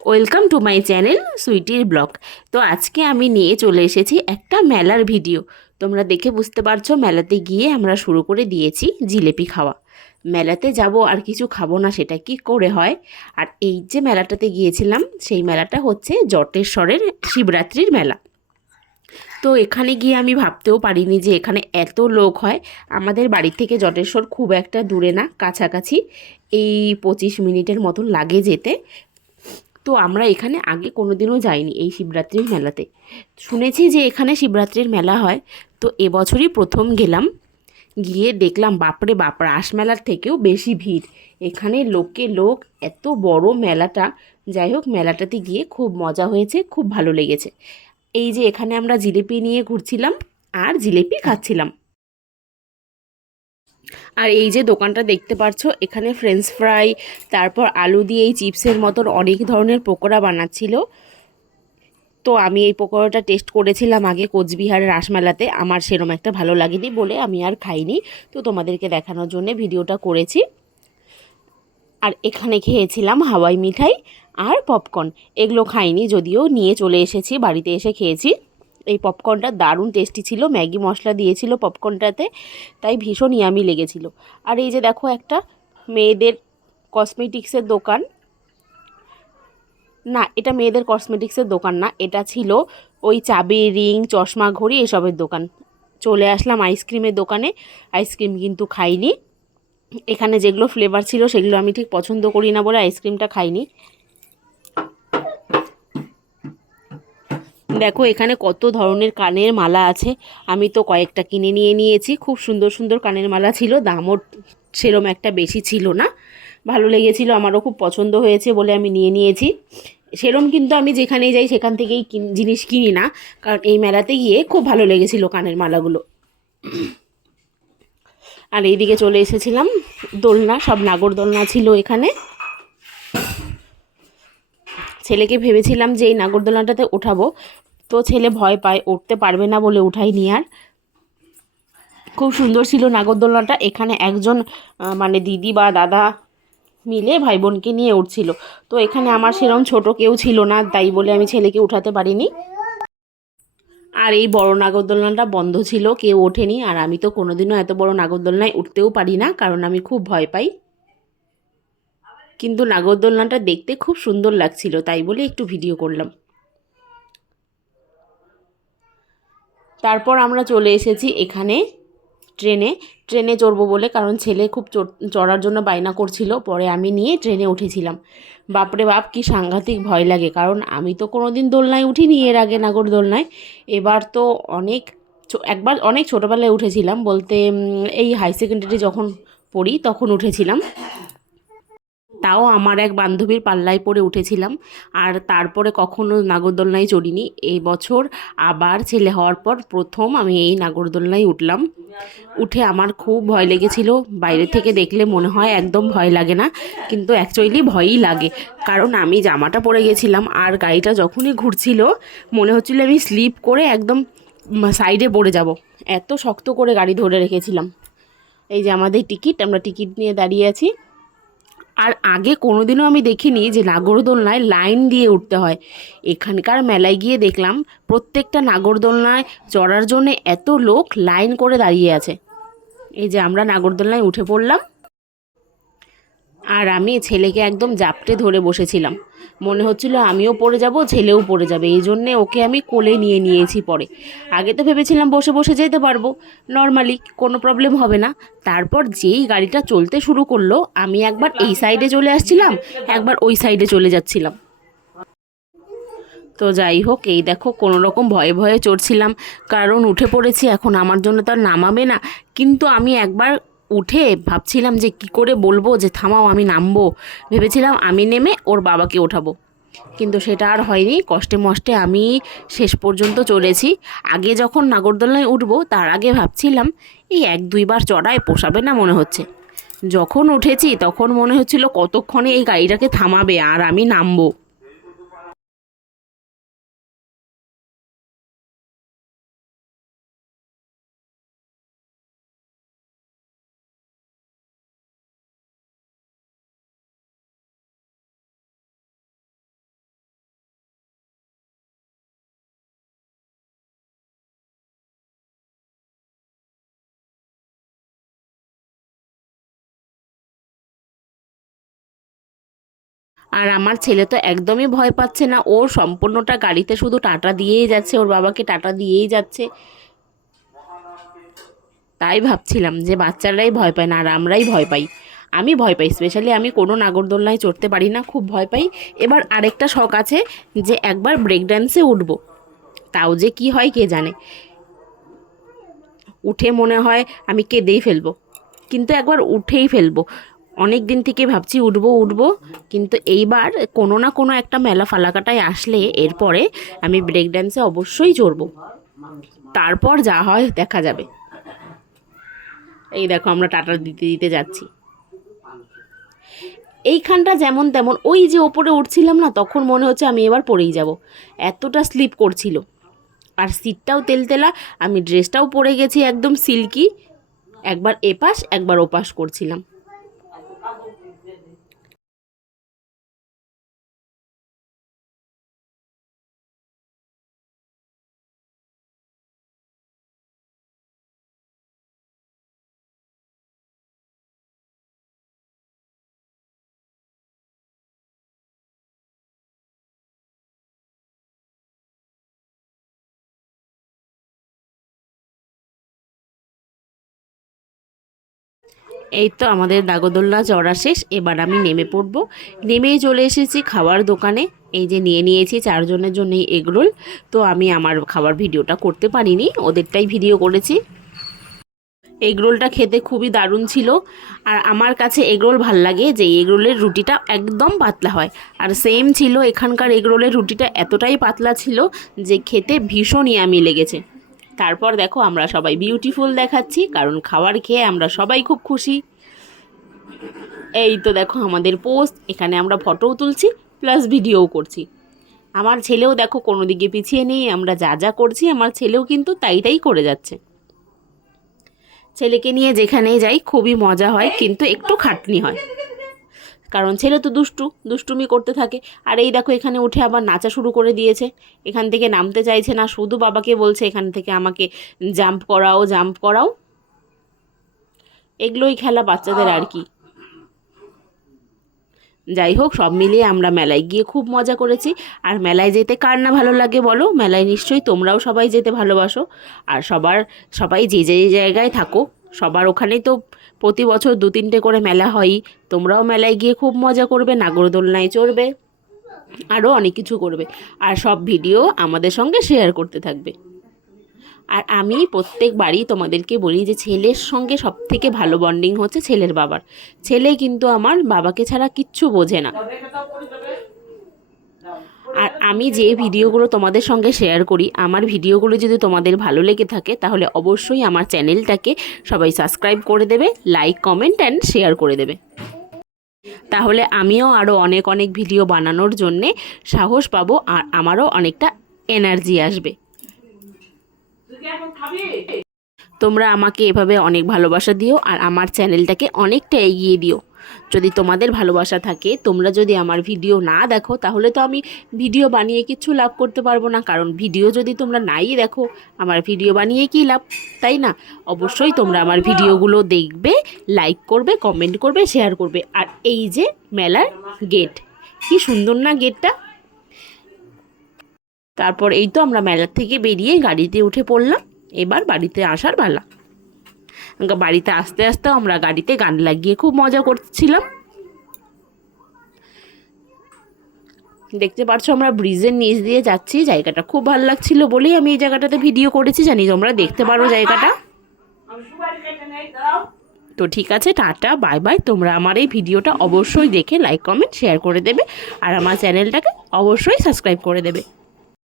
Welcome to my channel সুইটির blog তো আজকে আমি নিয়ে চলে এসেছি একটা মেলার ভিডিও। তোমরা দেখে বুঝতে পারছ, মেলাতে গিয়ে আমরা শুরু করে দিয়েছি জিলেপি খাওয়া। মেলাতে যাব আর কিছু খাব না, সেটা কি করে হয়? আর এই যে মেলাটাতে গিয়েছিলাম, সেই মেলাটা হচ্ছে জটেশ্বরের শিবরাত্রির মেলা। তো এখানে গিয়ে আমি ভাবতেও পারিনি যে এখানে এত লোক হয়। আমাদের বাড়ি থেকে জটেশ্বর খুব একটা দূরে না, কাছাকাছি। এই পঁচিশ মিনিটের মতন লাগে যেতে। তো আমরা এখানে আগে কোনোদিনও যাইনি এই শিবরাত্রির মেলাতে। শুনেছি যে এখানে শিবরাত্রির মেলা হয়। তো এবছরই প্রথম গেলাম। গিয়ে দেখলাম, বাপরে বাপ, রাস মেলার থেকেও বেশি ভিড়। এখানে লোকে লোক, এত বড় মেলাটা। যাই হোক, মেলাটাতে গিয়ে খুব মজা হয়েছে, খুব ভালো লেগেছে। এই যে এখানে আমরা জিলিপি নিয়ে ঘুরছিলাম আর জিলিপি খাচ্ছিলাম। আর এই যে দোকানটা দেখতে পাচ্ছ এখানে ফ্রেঞ্চ ফ্রাই তারপর আলু দিয়ে এই চিপসের মতন অনেক ধরনের পকোড়া বানাচ্ছিল। তো আমি এই পকোড়াটা টেস্ট করেছিলাম আগে কোচবিহারের রাসমেলাতে, আমার সেরম একটা ভালো লাগেনি বলে আমি আর খাইনি। তো তোমাদেরকে দেখানোর জন্য ভিডিওটা করেছি। আর এখানে খেয়েছিলাম হাওয়াই মিঠাই আর পপকর্ন এগুলো খাইনি, যদিও নিয়ে চলে এসেছি, বাড়িতে এসে খেয়েছি। এই পপকর্নটা দারুণ টেস্টি ছিল। ম্যাগি মশলা দিয়েছিল পপকর্নটাতে তাই ভীষণ ইয়ামি লেগেছিল। আর এই যে দেখো একটা মেয়েদের কসমেটিক্সের দোকান। না, এটা মেয়েদের কসমেটিক্সের দোকান না, এটা ছিল ওই চাবি, রিং, চশমা, ঘড়ি এসবের দোকান। চলে আসলাম আইসক্রিমের দোকানে আইসক্রিম কিন্তু খাইনি। এখানে যেগুলো ফ্লেভার ছিল সেগুলো আমি ঠিক পছন্দ করি না বলে আইসক্রিমটা খাইনি। দেখো, এখানে কত ধরনের কানের মালা আছে। আমি তো কয়েকটা কিনে নিয়ে নিয়েছি। খুব সুন্দর সুন্দর কানের মালা ছিল। দামও সেরম একটা বেশি ছিল না। ভালো লেগেছিল, আমারও খুব পছন্দ হয়েছে বলে আমি নিয়ে নিয়েছি। সেরম কিন্তু আমি যেখানেই যাই সেখান থেকেই জিনিস কিনি না। কারণ এই মেলাতে গিয়ে খুব ভালো লেগেছিল কানের মালাগুলো। আর এইদিকে চলে এসেছিলাম। দোলনা, সব নাগর দোলনা ছিল এখানে। ছেলেকে ভেবেছিলাম যে এই নাগরদোলনাটাতে উঠাবো তো ছেলে ভয় পায়, উঠতে পারবে না বলে উঠাইনি আর। খুব সুন্দর ছিল নাগরদোলনাটা। এখানে একজন মানে দিদি বা দাদা মিলে ভাই বোনকে নিয়ে উঠছিল। তো এখানে আমার সেরকম ছোট কেউ ছিল না, তাই বলে আমি ছেলেকে উঠাতে পারিনি। আর এই বড় নাগরদোলনাটা বন্ধ ছিল, কেউ ওঠেনি। আর আমি তো কোনোদিনও এত বড় নাগরদোলনায় উঠতেও পারি না, কারণ আমি খুব ভয় পাই। কিন্তু নাগরদোলনাটা দেখতে খুব সুন্দর লাগছিল, তাই বলে একটু ভিডিও করলাম। তারপর আমরা চলে এসেছি এখানে ট্রেনে। ট্রেনে চড়বো বলে, কারণ ছেলে খুব চড়- চড়ার জন্য বায়না করছিল, পরে আমি নিয়ে ট্রেনে উঠেছিলাম। বাপরে বাপ, কি সাংঘাতিক ভয় লাগে, কারণ আমি তো কোনো দিন দোলনায় উঠিনি এর আগে নাগর দোলনায়। এবার তো অনেক একবার অনেক ছোটোবেলায় উঠেছিলাম, বলতে এই হাই সেকেন্ডারি যখন পড়ি তখন উঠেছিলাম। তাও আমার এক বান্ধবীর পাল্লায় পড়ে উঠেছিলাম। আর তারপরে কখনো নাগরদোলনায় চড়িনি। এই বছর আবার ছেলে হওয়ার পর প্রথম আমি এই নাগরদোলনায় উঠলাম। উঠে আমার খুব ভয় লেগেছিল। বাইরে থেকে দেখলে মনে হয় একদম ভয় লাগে না। কিন্তু অ্যাকচুয়ালি ভয়ই লাগে। কারণ আমি জামাটা পরে গেছিলাম আর গাড়িটা যখনই ঘুরছিল, মনে হচ্ছিল আমি স্লিপ করে একদম সাইডে পড়ে যাব। এত শক্ত করে গাড়ি ধরে রেখেছিলাম। এই যে আমাদের টিকিট, আমরা টিকিট নিয়ে দাঁড়িয়ে আছি। আর আগে কোনোদিনও আমি দেখিনি যে নাগরদোলনায় লাইন দিয়ে উঠতে হয়। এখানকার মেলায় গিয়ে দেখলাম প্রত্যেকটা নাগরদোলনায় চড়ার জন্য এত লোক লাইন করে দাঁড়িয়ে আছে। এই যে আমরা নাগরদোলনায় উঠে পড়লাম। আর আমি ছেলেকে একদম জাপটে ধরে বসেছিলাম। মনে হচ্ছিল আমিও পড়ে যাব, ছেলেও পড়ে যাবে। এই জন্যে ওকে আমি কোলে নিয়ে নিয়েছি পরে। আগে তো ভেবেছিলাম বসে বসে যেতে পারব। নর্মালি, কোনো প্রবলেম হবে না। তারপর যেই গাড়িটা চলতে শুরু করল, আমি একবার এই সাইডে চলে আসছিলাম, একবার ওই সাইডে চলে যাচ্ছিলাম। তো যাই হোক, এই দেখো, কোনো রকম ভয়ে ভয়ে চড়ছিলাম। কারণ উঠে পড়েছি, এখন আমার জন্য তো আর নামাবে না। কিন্তু আমি একবার উঠে ভাবছিলাম যে কি করে বলব যে থামাও, আমি নামবো। ভেবেছিলাম আমি নেমে ওর বাবাকে ওঠাবো। কিন্তু সেটা আর হয়নি। কষ্টে মষ্টে আমি শেষ পর্যন্ত চলেছি। আগে যখন নাগরদোলনায় উঠবো, তার আগে ভাবছিলাম, এই এক দুইবার চড়ায় পোষাবে না মনে হচ্ছে। যখন উঠেছি, তখন মনে হচ্ছিল কতক্ষণে এই গাড়িটাকে থামাবে আর আমি নামবো। আর আমার ছেলে তো একদমই ভয় পাচ্ছে না। ও সম্পূর্ণটা গাড়িতে শুধু টাটা দিয়েই যাচ্ছে, ওর বাবাকে টাটা দিয়েই যাচ্ছে। তাই ভাবছিলাম যে বাচ্চারাই ভয় পায় না, আর আমরাই ভয় পাই। আমি ভয় পাই স্পেশালি আমি কোনো নাগরদোলনায় চড়তে পারি না, খুব ভয় পাই। এবার আরেকটা শখ আছে যে একবার ব্রেক ড্যান্সে উঠবো। তাও যে কি হয় কে জানে? উঠে মনে হয় আমি কেঁদেই ফেলব। কিন্তু একবার উঠেই ফেলব। অনেক দিন থেকে ভাবছি উঠবো উঠবো। কিন্তু এইবার কোনো না কোনো একটা মেলা ফালাকাটায় আসলে এরপরে আমি ব্রেক ড্যান্সে অবশ্যই চড়বো। তারপর যা হয় দেখা যাবে। এই দেখো আমরা টাটা দিতে দিতে যাচ্ছি। এইখানটা যেমন তেমন, ওই যে ওপরে উঠছিলাম না, তখন মনে হচ্ছে আমি এবার পরেই যাব। এতটা স্লিপ করছিল। আর সিটটাও তেলতেলা, আমি ড্রেসটাও পরে গেছি একদম সিল্কি একবার এপাশ, একবার ওপাশ করছিলাম। এই তো আমাদের নাগরদোলনা চড়া শেষ, এবার আমি নেমে পড়ব। নেমেই চলে এসেছি খাওয়ার দোকানে। এই যে নিয়ে নিয়েছি চারজনের জন্যই এগরোল তো আমি আমার খাবার ভিডিওটা করতে পারিনি, ওদেরটাই ভিডিও করেছি। এগরোলটা খেতে খুবই দারুণ ছিল। আর আমার কাছে এগরোল ভালো লাগে যে এগরোলের রুটিটা একদম পাতলা হয়। আর সেম ছিল এখানকার এগরোলের রুটিটা এতটাই পাতলা ছিল যে খেতে ভীষণই আমি লেগেছে। তারপর দেখো আমরা সবাই বিউটিফুল দেখাচ্ছি, কারণ খাবার খেয়ে আমরা সবাই খুব খুশি। এই তো দেখো আমাদের পোস্ট এখানে আমরা ফটোও তুলছি প্লাস ভিডিওও করছি। আমার ছেলেও দেখো কোনো দিকে পিছিয়ে নেই, আমরা যা যা করছি, আমার ছেলেও কিন্তু তাই তাই করে যাচ্ছে। ছেলেকে নিয়ে যেখানেই যাই, খুবই মজা হয়, কিন্তু একটু খাটনি হয়। কারণ ছেলে তো দুষ্টু, দুষ্টুমি করতে থাকে। আর এই দেখো এখানে উঠে আবার নাচা শুরু করে দিয়েছে। এখান থেকে নামতে চাইছে না, শুধু বাবাকে বলছে এখান থেকে আমাকে জাম্প করাও জাম্প করাও। এগুলোই খেলা বাচ্চাদের আর কি। যাই হোক, সব মিলিয়ে আমরা মেলায় গিয়ে খুব মজা করেছি। আর মেলায় যেতে কার না ভালো লাগে বলো? মেলায় নিশ্চয়ই তোমরাও সবাই যেতে ভালোবাসো। আর সবার, সবাই যে যে জায়গায় থাকো, সবার ওখানেই তো প্রতি বছর দু তিনটে করে মেলা হয়ই। তোমরাও মেলায় গিয়ে খুব মজা করবে, নাগরদোলনায় চড়বে আরও অনেক কিছু করবে। আর সব ভিডিও আমাদের সঙ্গে শেয়ার করতে থাকবে। আর আমি প্রত্যেকবারই তোমাদেরকে বলি যে ছেলের সঙ্গে সব থেকে ভালো বন্ডিং হচ্ছে ছেলের বাবার। ছেলে কিন্তু আমার বাবাকে ছাড়া কিচ্ছু বোঝে না। আর আমি যে ভিডিওগুলো তোমাদের সঙ্গে শেয়ার করি, আমার ভিডিওগুলো যদি তোমাদের ভালো লেগে থাকে, তাহলে অবশ্যই আমার চ্যানেলটাকে সবাই সাবস্ক্রাইব করে দেবে লাইক কমেন্ট অ্যান্ড শেয়ার করে দেবে। তাহলে আমিও আরও অনেক অনেক ভিডিও বানানোর জন্যে সাহস পাবো আর আমারও অনেকটা এনার্জি আসবে। তোমরা আমাকে এভাবে অনেক ভালোবাসা দিও আর আমার চ্যানেলটাকে অনেকটা এগিয়ে দিও। যদি তোমাদের ভালোবাসা থাকে, তোমরা যদি আমার ভিডিও না দেখো, তাহলে তো আমি ভিডিও বানিয়ে কিছু লাভ করতে পারব না। কারণ ভিডিও যদি তোমরা নাই দেখো, আমার ভিডিও বানিয়ে কি লাভ? তাই না? অবশ্যই তোমরা আমার ভিডিওগুলো দেখবে লাইক করবে কমেন্ট করবে শেয়ার করবে। আর এই যে মেলার গেট কি সুন্দর না গেটটা তারপর এই তো আমরা মেলার থেকে বেরিয়ে গাড়িতে উঠে পড়লাম। এবার বাড়িতে আসার পালা। বাড়িতে আসতে আসতে আমরা গাড়িতে গান লাগিয়ে খুব মজা করছিলাম। দেখতে পাচ্ছ আমরা ব্রিজের নিচ দিয়ে যাচ্ছি, জায়গাটা খুব ভালো লাগছিল বলেই আমি এই জায়গাটাতে ভিডিও করেছি, জানি তোমরা দেখতে পারো জায়গাটা। তো ঠিক আছে, টাটা, বাই বাই, তোমরা আমার এই ভিডিওটা অবশ্যই দেখে লাইক কমেন্ট শেয়ার করে দেবে, আর আমার চ্যানেলটাকে অবশ্যই সাবস্ক্রাইব করে দেবে।